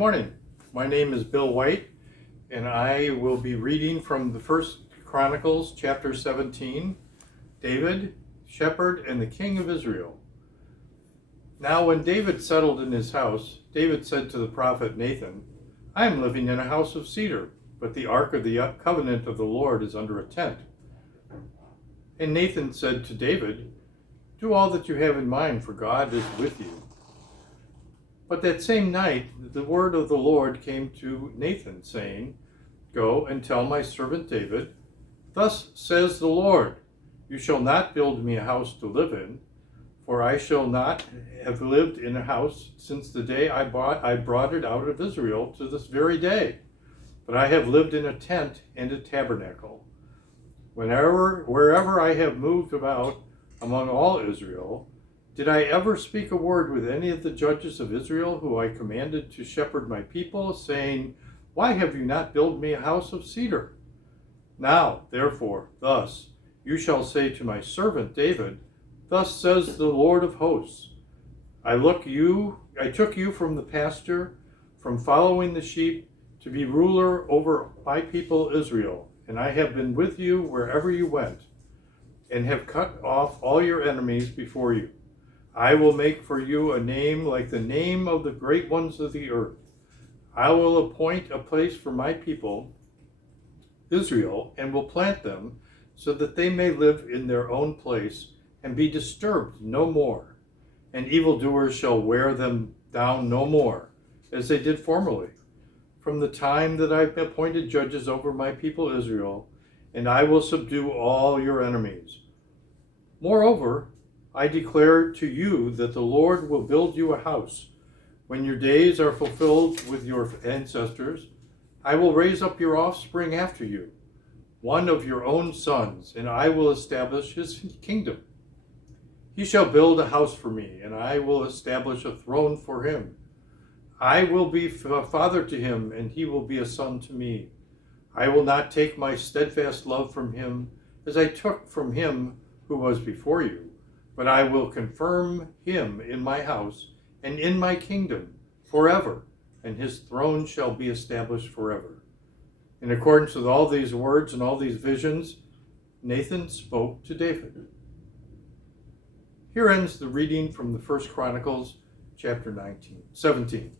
morning. My name is Bill White, and I will be reading from the First Chronicles, chapter 17, David, Shepherd, and the King of Israel. Now when David settled in his house, David said to the prophet Nathan, I am living in a house of cedar, but the ark of the covenant of the Lord is under a tent. And Nathan said to David, do all that you have in mind, for God is with you. But that same night, the word of the Lord came to Nathan, saying, Go and tell my servant David, Thus says the Lord, You shall not build me a house to live in, for I shall not have lived in a house since the day I brought it out of Israel to this very day. But I have lived in a tent and a tabernacle. Wherever I have moved about among all Israel, did I ever speak a word with any of the judges of Israel who I commanded to shepherd my people, saying, Why have you not built me a house of cedar? Now, therefore, thus you shall say to my servant David, Thus says the Lord of hosts, I took you from the pasture, from following the sheep, to be ruler over my people Israel, and I have been with you wherever you went, and have cut off all your enemies before you. I will make for you a name like the name of the great ones of the earth. I will appoint a place for my people, Israel, and will plant them so that they may live in their own place and be disturbed no more. And evildoers shall wear them down no more, as they did formerly, from the time that I appointed judges over my people Israel, and I will subdue all your enemies. Moreover, I declare to you that the Lord will build you a house. When your days are fulfilled with your ancestors, I will raise up your offspring after you, one of your own sons, and I will establish his kingdom. He shall build a house for me, and I will establish a throne for him. I will be a father to him, and he will be a son to me. I will not take my steadfast love from him, as I took from him who was before you, but I will confirm him in my house and in my kingdom forever, and his throne shall be established forever. In accordance with all these words and all these visions, Nathan spoke to David. Here ends the reading from the First Chronicles, chapter 17.